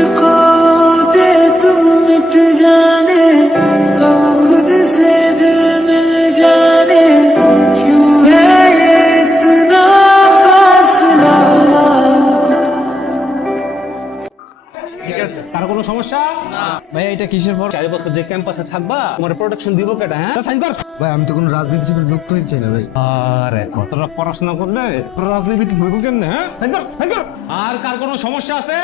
मुझको दे तू मिट जाने हम खुद से दिल मिल जाने क्यों है ये इतना फासला। ঠিক আছে, কারো কোনো সমস্যা না ভাই এটা কিসের পর? 4 বছর যে ক্যাম্পাসে থাকবা তোমার প্রোটেকশন দিব কেটা? হ্যাঁ সাইন কর। ভাই আমি তো কোনো রাজনীতির সাথে যুক্ত হতে চাই না ভাই। আরে কতটা পড়াশোনা করলে রাজনীতি হইব কেমনে? হ্যাঁ সাইন কর, সাইন কর। আর কার কোনো সমস্যা আছে?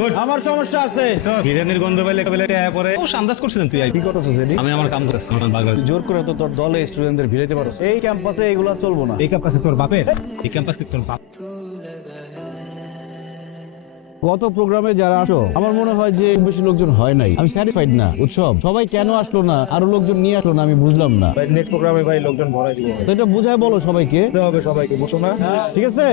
গুড, আমার সমস্যা আছে। বিরিয়ানির গন্ধ পেলে কবে আয়া পরে ও আন্দাজ করছিলেন তুই কি করতেছিস এডি? আমি আমার কাম করতেছি আমার বাগান। জোর করে তো তোর দলে স্টুডেন্টদের ভিড়াইতে পারো। এই ক্যাম্পাসে এগুলা চলবো না। এই ক্যাম্পাসে তোর বাপের, এই ক্যাম্পাসে তোর বাপ। গত প্রোগ্রামে যারা আসো আমার মনে হয় যে বেশি লোকজন হয় নাই। আমি স্যাটিসফাইড না। উৎসব সবাই কেন আসলো না, আরো লোকজন নিয়ে আসলো না, আমি বুঝলাম না। ভাই নেক্সট প্রোগ্রামে ভাই লোকজন ভরাই দিব। তো এটা বুঝায় বলো সবাইকে। হবে সবাইকে বসো না। ঠিক আছে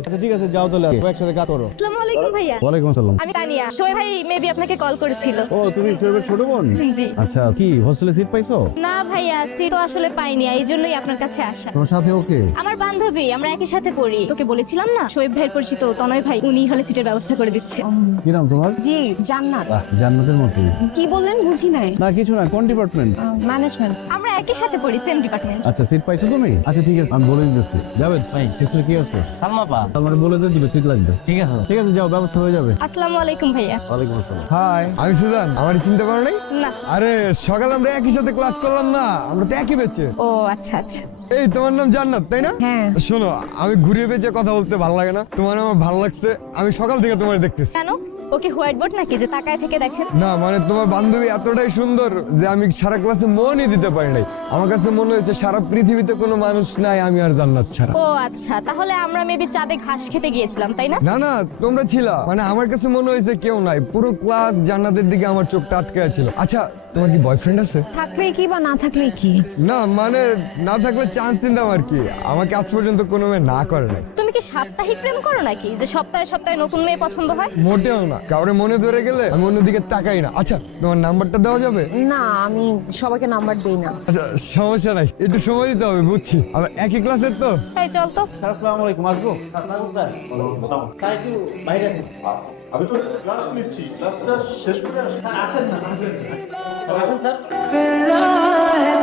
আচ্ছা, ঠিক আছে যাও তাহলে একসাথে কাজ করো। আসসালামু আলাইকুম ভাইয়া। ওয়ালাইকুম আসসালাম। আমি তানিয়া। শোয়েব ভাই মেবি আপনাকে কল করেছিল। ও তুমি শোয়েবের ছোট বোন? জি। আচ্ছা কি হোস্টেলে সিট পাইছো? না ভাইয়া, সিট তো আসলে পাইনি, এই জন্যই আপনার কাছে আসা। তোমার সাথে ওকে? আমার বান্ধবী, আমরা একই সাথে পড়ি। তোকে বলেছিলাম না শোয়েব ভাইয়ের পরিচিত তনয় ভাই, উনি হলে সিটের ব্যবস্থা করে দিচ্ছে। কি নাম তোমার? জি জান্নাত। জান্নাতের মতো। কি বললেন বুঝি নাই। না কিছু না, কোন ডিপার্টমেন্ট? ম্যানেজমেন্ট। আমরা একই সাথে পড়ি, সেম ডিপার্টমেন্ট। আচ্ছা সিট পাইছো তুমি? আচ্ছা ঠিক আছে আমি বলে দিতেছি। যাবে ভাই হিস্ট্রি কি আছে? সালমা পা। আমার বলে দিবে সিট লাগবে। ঠিক আছে ঠিক আছে যাও, ব্যবস্থা হয়ে যাবে। আসসালামু আলাইকুম ভাইয়া। ওয়ালাইকুম আসসালাম। হাই, আমি সুজান। আমার চিনতে পারো নাই? না। আরে সকালে আমরা একই সাথে ক্লাস করলাম না, আমরা তো একই বেঁচে। ও আচ্ছা আচ্ছা। এই তোমার নাম জান্নাত তাই না? হ্যাঁ। শোনো, আমি ঘুরিয়ে পেঁচে কথা বলতে ভালো লাগে না, তোমার আমার ভালো লাগছে। আমি সকাল থেকে তোমার দেখতেছি। কেন? ওকে হোয়াইট বোর্ড নাকি যে তাকায় থেকে দেখেন? না মানে তোমার বান্ধবী এতটাই সুন্দর যে আমি সারা ক্লাসে মনই দিতে পারি নাই। আমার কাছে মনে হয়েছে সারা পৃথিবীতে কোনো মানুষ নাই আমি আর জান্নাত ছাড়া। ও আচ্ছা, তাহলে আমরা মেবি চাঁদে ঘাস খেতে গিয়েছিলাম তাই না? না না, তোমরা ছিলা, মানে আমার কাছে মনে হয়েছে কেউ নাই, পুরো ক্লাস জান্নাতের দিকে আমার চোখটা আটকে ছিল। আচ্ছা তোমার কি বয়ফ্রেন্ড আছে? থাকলে কি বা না থাকলে কি? না মানে না থাকলে চান্স দিতাম আর কি। আমাকে আজ পর্যন্ত কোনো মেয়ে না করে নাই। তুমি কি সাপ্তাহিক প্রেম করো নাকি যে সপ্তাহে সপ্তাহে নতুন মেয়ে পছন্দ হয়? মোটেও না, কাউরে মনে ধরে গেলে আমি অন্যদিকে তাকাই না। আচ্ছা তোমার নাম্বারটা দেওয়া যাবে? না আমি সবাইকে নাম্বার দেই না। আচ্ছা সমস্যা নাই, একটু সময় দিতে হবে বুঝছি, আমরা একই ক্লাসের তো। এই চল তো। স্যার আসসালামু আলাইকুম, আসবো? আমি তো ক্লাস নিচ্ছি, ক্লাসটা শেষ করে আসছি। कर रहा है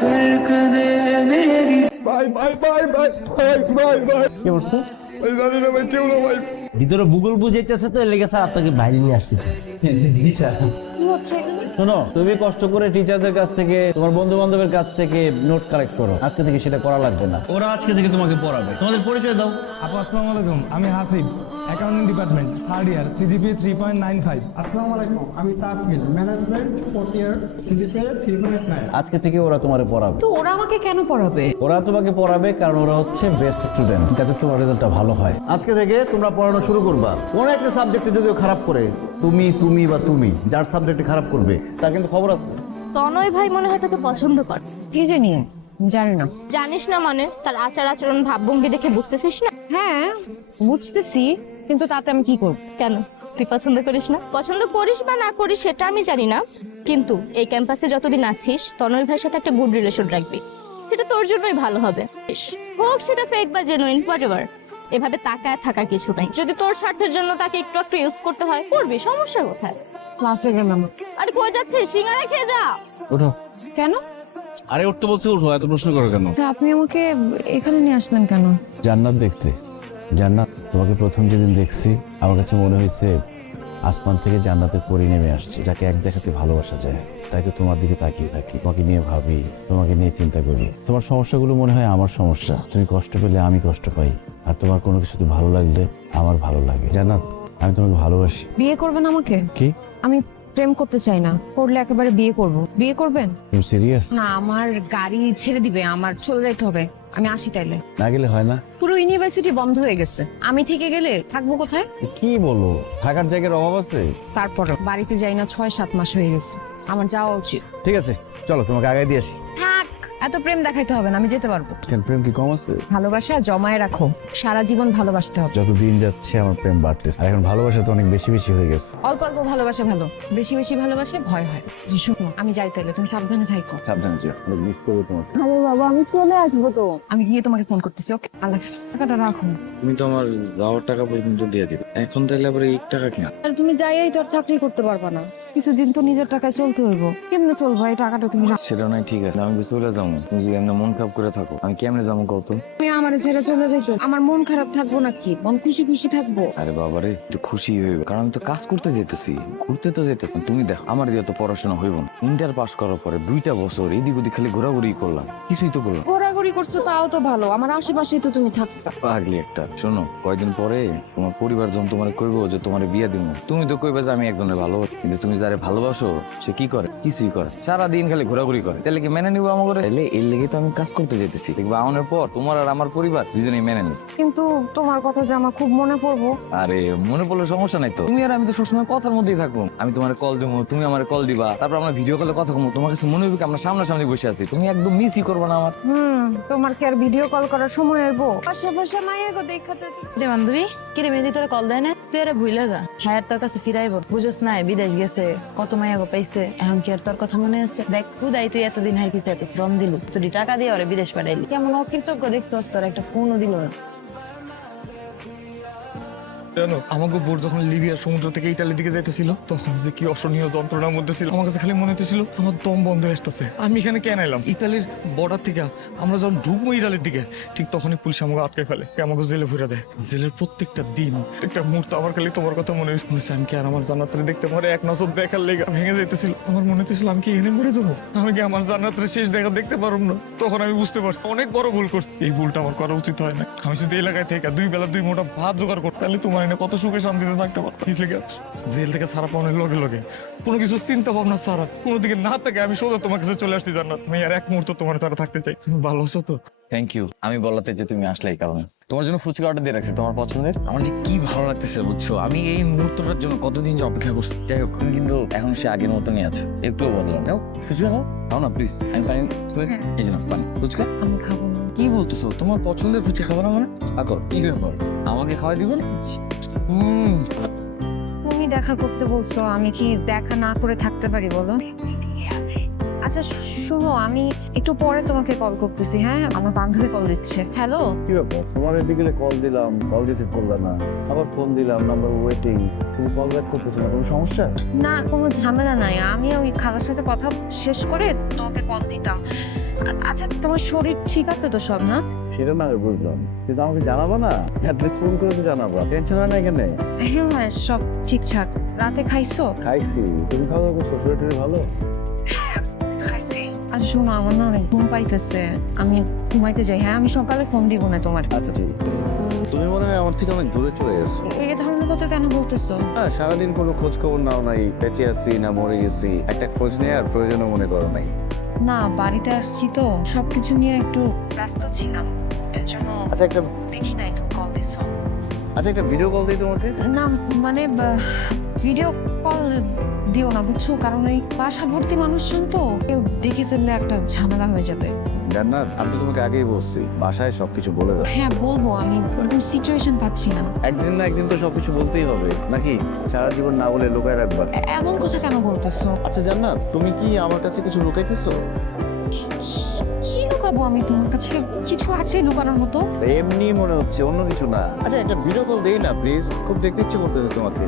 धड़कने मेरी। ভাই ভাই ভাই ভাই ভাই ভাই ভাই কি করছো? ভাই জানি না ভাই, কেউ না ভাই। ভিতরে ভূগোল বুঝাইতেছে তো লেগে স্যার আপনাকে বাইরে নিয়ে আসছি। দিশা কি হচ্ছে এখানে? শোনো, তুমি কষ্ট করে টিচারদের কাছ থেকে, তোমার বন্ধু বান্ধবের কাছ থেকে নোট কালেক্ট করো। আজকে থেকে সেটা করা লাগবে না। ওরা আজকে থেকে তোমাকে পড়াবে। তোমাদের পরিচয় দাও। আপু আসসালামু আলাইকুম, আমি হাসিব, অ্যাকাউন্টিং ডিপার্টমেন্ট, 3rd ইয়ার, সিজিপিএ 3.95। আসসালামু আলাইকুম, আমি তাসমিল, ম্যানেজমেন্ট 4th ইয়ার, সিজিপিএ 3.9। আজকে থেকে ওরা তোমারে পড়াবে। তো ওরা আমাকে কেন পড়াবে? ওরা তোমাকে পড়াবে কারণ ওরা হচ্ছে বেস্ট স্টুডেন্ট, যাতে তোমার রেজাল্টটা ভালো হয়। আজকে থেকে তোমরা পড়ানো শুরু করবা। কোন একটা সাবজেক্টে যদিও খারাপ করে, তুমি বা তুমি যার সাবজেক্টে খারাপ করবে তার কিন্তু খবর আছে। তনয় ভাই মনে হয় তোকে পছন্দ করে। কি জানি, জানি না। জানিস না মানে? তার আচার আচরণ ভাবভঙ্গি দেখে বুঝতেছিস না? হ্যাঁ বুঝতেছি, কিন্তু তাতে আমি কি করব? কেন? তুই পছন্দ করিস না? পছন্দ করিস বা না করিস সেটা আমি জানি না, কিন্তু এই ক্যাম্পাসে যতদিন আছিস তনয় ভাইয়ের সাথে একটা গুড রিলেশন রাখবি। সেটা তোর জন্যই ভালো হবে। হোক সেটা ফেক বা জেনুইন, হোয়াটএভার। এভাবে তাকায় থাকার কিছু নাই। যদি তোর স্বার্থের জন্য তাকে একটু একটু ইউজ করতে হয় করবি, সমস্যা কোথায়? ক্লাসে গেলাম। আরে কই যাচ্ছিস? সিঙ্গারা খেয়ে যা। ওঠো। কেন? আরে উঠতে বলছে উঠো, এত প্রশ্ন করো কেন? তা আপনি আমাকে এখানে নিয়ে আসলেন কেন? জান্নাত দেখতে। জান্নাত, তোমাকে প্রথম যেদিন দেখছি আমার কাছে মনে হয়েছে আসমান থেকে জান্নাতের পরি নেমে আসছে, যাকে এক দেখাতে ভালোবাসা যায়। তাই তো তোমার দিকে তাকিয়ে থাকি, তোমাকে নিয়ে ভাবি, তোমাকে নিয়ে চিন্তা করি। তোমার সমস্যাগুলো মনে হয় আমার সমস্যা, তুমি কষ্ট পেলে আমি কষ্ট পাই, আর তোমার কোনো কিছুতে ভালো লাগলে আমার ভালো লাগে। জান্নাত, আমি তোমাকে ভালোবাসি। বিয়ে করবেন আমাকে? কি? আমি প্রেম করতে চাই না, করলে একেবারে বিয়ে করব। বিয়ে করবেন? তুমি সিরিয়াস? না, আমার গাড়ি ছেড়ে দিবে, আমার চলে যাইতে হবে। আমি আসি তাইলে। না গেলে হয় না? পুরো ইউনিভার্সিটি বন্ধ হয়ে গেছে, আমি থেকে গেলে থাকবো কোথায়? কি বলো, থাকার জায়গার অভাব আছে? তারপর বাড়িতে যাই না 6-7 মাস হয়ে গেছে, আমার যাওয়া উচিত। ঠিক আছে চলো, তোমাকে আগায় দিয়ে আসি। থাক, এত প্রেম দেখাইতে হবে না, আমি যেতে পারবো। কেন, প্রেম কি কম আছে? ভালোবাসা জমায় রাখো, সারা জীবন ভালোবাসতে হবে। যত দিন যাচ্ছে আমার প্রেম বাড়তেছে, আর এখন ভালোবাসা তো অনেক বেশি বেশি হয়ে গেছে। অল্প অল্প ভালোবাসা ভালো, বেশি বেশি ভালোবাসে ভয় হয়। যে শুনো, আমি যাই তাইলে, তুমি সাবধানে থাকো। সাবধানে যেও, অনেক মিস করবো তোমাকে। ভালো বাবা, আমি চলে আসবো তো। আমি গিয়ে তোমাকে ফোন করতেছি। ওকে, আল্লাহ হাফেজ। টাকাটা রাখো। তুমি তো আমার যাওয়ার টাকা পর্যন্ত দিয়ে দিবে, এখন তাহলে আবার এই টাকা কিনা? আর তুমি যাইয়াই তো আর চাকরি করতে পারবা না, কিছুদিন তো নিজের টাকায় চলতে হইব। কেমনে চলবো? এই টাকাটা তুমি রাখো। সেটা নয়, ঠিক আছে, আমি তো চলে যাবো। তুমি যদি এমনি মন খারাপ করে থাকো, আমি কেমনে যাবো কত? তুমি আমার ছেড়ে চলে যাইতো, আমার মন খারাপ থাকবো নাকি? মন খুশি খুশি থাকবো। আরে বাবারে, তো খুশি হইবে, কারণ আমি তো কাজ করতে যেতেছি, ঘুরতে তো যেতেছি। তুমি দেখো, আমার দিয়ে তো পড়াশোনা হইব না। ইন্টার পাস করার পরে 2টা বছর এদিক ওদিক খালি ঘোরাঘুরি করলাম, কিছুই তো করলাম। ঘোরাঘুরি করছো তাও তো ভালো, আমার আশেপাশেই তো তুমি থাকবা। পাগলি একটা। শোনো, কয়দিন পরে তোমার পরিবার যখন তোমার কইবো যে তোমার বিয়ে দিব, তুমি তো কইবা যে আমি একজনের ভালোবাসি, কিন্তু তুমি যারে ভালোবাসো সে কি করে? কিছুই করে, সারাদিন খালি ঘোরাঘুরি করে। তাহলে কি মেনে নিবো আমার করে? তাহলে এর লেগে তো আমি কাজ করতে যেতেছি। দেখবা আমাদের পর তোমার আর আমার পরিবার দুজনেই মেনে নিবে। কিন্তু তোমার কথা যে আমার খুব মনে পড়বো। আরে মনে পড়লে সমস্যা নাই তো, তুমি আর আমি তো সবসময় কথার মধ্যেই থাকবো। আমি তোমার কল দেবো, তুমি আমার কল দিবা, তারপর আমরা ভিডিও কলে কথা কমো। তোমার কাছে মনে হবে কি আমরা সামনাসামনি বসে আছি, তুমি একদম মিসই করবে না আমার। তোমার কি আর ভিডিও কল করার সময় হইব? আশেপাশে মাইয়া গো দেখা তো। রে বান্ধবী, কিরে মেহেদি তোর কল দেয় না? তুই আরে ভুলে যা, হায়ার তোর কাছে ফিরাইব। বুঝোস না, বিদেশ গেছে, কত মাইয়া গো পাইছে, এখন কি আর তোর কথা মনে আছে? দেখ খুদাই তুই এতদিন হার পিছে এত শ্রম দিলু, তুই টাকা দিয়ে ওরে বিদেশ পাঠাইলি, কেমন অকৃতজ্ঞ দেখছস, তোর একটা ফোনও দিল না। জানো, আমাকে বোর যখন লিবিয়ার সমুদ্র থেকে ইটালির দিকে যাইতেছিল, তখন যে কি অসহনীয় যন্ত্রণার মধ্যে ছিল, আমার কাছে খালি মনে হতেছিল আমার দম বন্ধ হয়ে আসতেছে। আমি এখানে কেন এলাম? ইতালির বর্ডার থেকে আমরা যখন ঢুকবো ইটালির দিকে, ঠিক তখনই পুলিশ আমাকে আটকে ফেলে, আমাকে জেলে ভরে দেয়। জেলের প্রত্যেকটা দিন, একটা মুহূর্ত আমার খালি তোমার কথা মনে হয়েছে। আমি কি আর আমার জান্নাতরে দেখতে পারে এক নজর দেখার লেগে ভেঙে যেতেছিল। আমার মনে হতেছিল আমি কি এনে মরে যাবো, আমি কি আমার জান্নাতরে শেষ দেখা দেখতে পারবো না। তখন আমি বুঝতে পারছি অনেক বড় ভুল করছি, এই ভুলটা আমার করা উচিত হয় না। আমি যদি এলাকায় থেকে 2 বেলা 2 মোটা ভাত জোগাড় করতে, তাহলে তোমার এনে কত সুখে শান্তিতে থাকতে পারতাম। জেল থেকে ছাড়া পাওয়ার লগে লগে কোনো কিছু চিন্তা ভাবনা ছাড়া, কোনো দিকে না থেকে আমি সোজা তোমার কাছে চলে আসছি। জান্নাত, আমি আর এক মুহূর্ত তোমার তারা থাকতে চাই। তুমি ভালো আছো তো? Thank you. আমি বলাতে যে তুমি আসলে এই কারণে তোমার জন্য ফুচকা অর্ডার দিয়ে রাখছি, তোমার পছন্দের। আমার যে কি ভালো লাগতেছে বুঝছো, আমি এই মুহূর্তটার জন্য কতদিন যে অপেক্ষা করছি। যাই হোক, তুমি কিন্তু এখন সে আগের মতনই আছে, একটু বদলাম। নাও ফুচকা খাও, খাও না প্লিজ। আমি পানি, এই জন্য পানি। ফুচকা আমি খাবো না। কি বলতেছো? তোমার পছন্দের ফুচকা খাবো না মানে? আকর কি ব্যাপার, আমাকে খাওয়াই দিবে না? তুমি দেখা করতে বলছো, আমি কি দেখা না করে থাকতে পারি বলো? আচ্ছা শুনো, আমি একটু পরে তোমাকে কল করতেছি। হ্যাঁ, আমার বান্ধবী কল দিচ্ছে। হ্যালো, কি ব্যাপার? তোমার এদিকে কল দিলাম, কল রিসিভ করলে না, আবার ফোন দিলাম, নাম্বার ওয়েটিং, তুমি কল ব্যাক করতেছো না, কোনো সমস্যা? না কোনো ঝামেলা নাই, আমি ওই খালার সাথে কথা শেষ করে তোমাকে কল দিতাম। আচ্ছা তোমার শরীর ঠিক আছে তো সব? না সেটা না বুঝলাম, কিন্তু আমাকে জানাবো না? অ্যাটলিস্ট ফোন করে তো জানাবো, টেনশন হয় না এখানে। হ্যাঁ সব ঠিকঠাক। রাতে খাইছো? খাইছি, তুমি খাওয়া দাওয়া করছো? শরীর ভালো? খাইছি। আচ্ছা শোনো, আমার না অনেক ঘুম পাইতেছে, আমি ঘুমাইতে যাই। হ্যাঁ, আমি সকালে ফোন দিব না তোমার। আচ্ছা ঠিক আছে। তুমি মনে হয় আমার থেকে অনেক দূরে চলে গেছো। এই ধরনের কথা কেন বলতেছো? হ্যাঁ, সারাদিন কোনো খোঁজ খবর নাও নাই, বেঁচে আছি না মরে গেছি একটা খোঁজ নেই, আর প্রয়োজনও মনে করো নাই। না, বাড়িতে আসছি তো সবকিছু নিয়ে একটু ব্যস্ত ছিলাম, এর জন্য আচ্ছা একটা দেখি নাই তুমি কল দিছো। আচ্ছা একটা ভিডিও কল দিই তোমাকে। না মানে ভিডিও কল দিও না বুঝছো, কারণ এই পাশাবর্তী মানুষজন তো, কেউ দেখে ফেললে একটা ঝামেলা হয়ে যাবে। জান্নাত, আমি তো তোমাকে আগেই বলছি বাসায় সবকিছু বলে দাও। হ্যাঁ বলবো, আমি এরকম সিচুয়েশন পাচ্ছি না। একদিন না একদিন তো সবকিছু বলতেই হবে নাকি? সারা জীবন না বলে লুকায় রাখবা? এমন কথা কেন বলতেছো? আচ্ছা জান্নাত, তুমি কি আমার কাছে কিছু লুকাইতেছো? কি লুকাবো আমি তোমার কাছে? কিছু আছে লুকানোর মতো? এমনি মনে হচ্ছে, অন্য কিছু না। আচ্ছা একটা ভিডিও কল দেই না প্লিজ, খুব দেখতে ইচ্ছে করতেছে তোমাকে।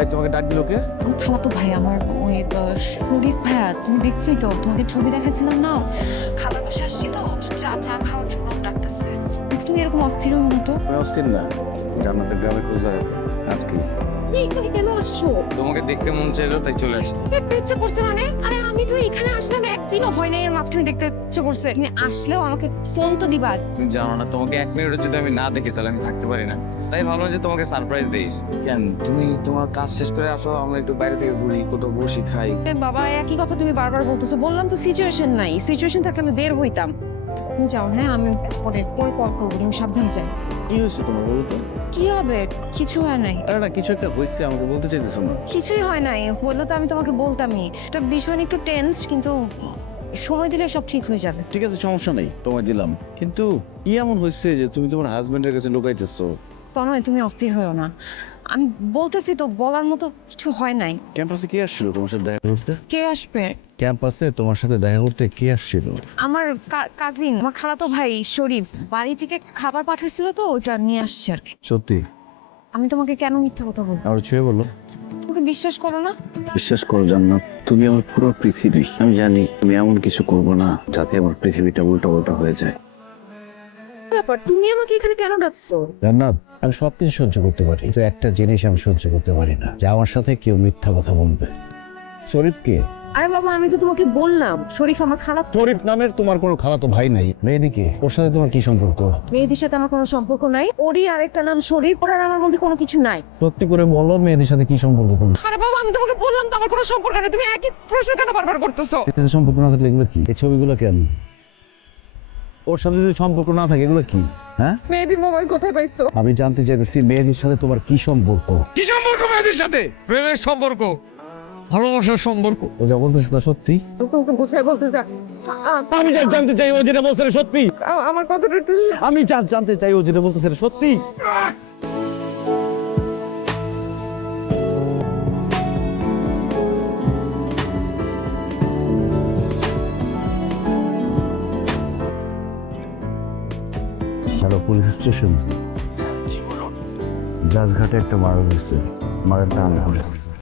এই তোমাকে ডাক দিল কে? আমার খালাতো ভাই, আমার ওই শরীফ ভাইয়া। তুমি দেখছোই তো, তোমাকে ছবি দেখাচ্ছিলাম না, খালার পাশে আসছি তো, চা চা খাওয়ার জন্য ডাকতেছে। তুমি এরকম অস্থির হও না তো। আমি অস্থির না, জান্নাতের গ্রামে খোঁজ লাগাতে আজকে। কেন আসছো? তোমাকে দেখতে মন চাইলো তাই চলে আসি। দেখতে ইচ্ছে করছে মানে? আরে আমি তো এখানে আসলাম একদিনও হয় নাই, এর মাঝখানে দেখতে ইচ্ছে করছে। তুমি আসলেও আমাকে ফোন তো দিবা। তুমি জানো না, তোমাকে 1 মিনিট যদি আমি না দেখি তাহলে আমি থাকতে পারি না, তাই ভাবলাম যে তোমাকে সারপ্রাইজ দিস। কেন তুমি তোমার কাজ শেষ করে আসো, আমরা একটু বাইরে থেকে ঘুরি, কোথাও বসি খাই। বাবা একই কথা তুমি বারবার বলতেছো। বললাম তো সিচুয়েশন নাই, সিচুয়েশন থাকলে আমি বের হইতাম। তুমি যাও, হ্যাঁ আমি পরে পরে কল করবো, তুমি সাবধানে যাও। কি হয়েছে তোমার বলো তো? কি হবে? কিছু হয় নাই। আরে না, কিছু একটা হয়েছে, আমাকে বলতে চাইতেছো না? কিছুই হয় নাই, বললো তো আমি তোমাকে বলতামই। একটা বিষয় নিয়ে একটু টেন্স, কিন্তু সময় দিলে সব ঠিক হয়ে যাবে। ঠিক আছে, সমস্যা নেই, তোমায় দিলাম। কিন্তু কি এমন হয়েছে যে তুমি তোমার হাজবেন্ডের কাছে লুকাইতেছো? তনয় তুমি অস্থির হয়েও না, আমি বলতেছি তো, বলার মতো কিছু হয় নাই। ক্যাম্পাসে কে আসছিল তোমার সাথে দেখা করতে? কে আসবে? ক্যাম্পাসে তোমার সাথে দেখা করতে কে আসছিল? আমার কাজিন, আমার খালাতো ভাই শরীফ বাড়ি থেকে খাবার পাঠাইছিল তো, ওটা নিয়ে আসছে আর কি। সত্যি? আমি তোমাকে কেন মিথ্যা কথা বলবো? আর ছুঁয়ে বলো। তোমাকে বিশ্বাস করো না? বিশ্বাস করো জান্নাত, তুমি আমার পুরো পৃথিবী। আমি জানি তুমি এমন কিছু করবো না যাতে আমার পৃথিবীটা উল্টা উল্টা হয়ে যায়। ব্যাপার, তুমি আমাকে এখানে কেন ডাকছো? জান্নাত, আমি সবকিছু সহ্য করতে পারি, কিন্তু একটা জিনিস আমি সহ্য করতে পারি না, যে আমার সাথে কেউ মিথ্যা কথা বলবে। শরীফকে? আরে বাবা, আমি তো তোমাকে বললাম শরীফ আমার খালা। শরীফ নামের তোমার কোনো খালাতো ভাই নাই। মেয়েদিকে, ওর সাথে তোমার কি সম্পর্ক? মেয়েদের সাথে আমার কোনো সম্পর্ক নাই। ওরই আরেকটা নাম শরীফ, ওর আর আমার মধ্যে কোনো কিছু নাই। সত্যি করে বলো, মেয়েদের সাথে কি সম্পর্ক তোমার? আরে বাবা, আমি তোমাকে বললাম তো আমার কোনো সম্পর্ক নেই, তুমি একই প্রশ্ন কেন বারবার করতেছো? এতে সম্পর্ক না থাকলে এগুলো কি? এই ছবিগুলো কেন? ওর সাথে যদি সম্পর্ক না থাকে এগুলো কি? হ্যাঁ, মেয়েদের মোবাইল কোথায় পাইছো? আমি জানতে চাইতেছি মেয়েদের সাথে তোমার কি সম্পর্ক? কি সম্পর্ক মেয়েদের সাথে? প্রেমের সম্পর্ক, ভালোবাসার সম্পর্ক। ও যা বলতেছে না সত্যি? তোমাকে বুঝাই বলতে যা। আমি জানতে চাই ও যেটা বলছে রে সত্যি। আমার কথাটা একটু। আমি জানতে চাই ও যেটা বলতেছে রে সত্যি। Hello, police station. জাজঘাটে একটা মার্ডার হয়েছে, মার্ডারটা আমি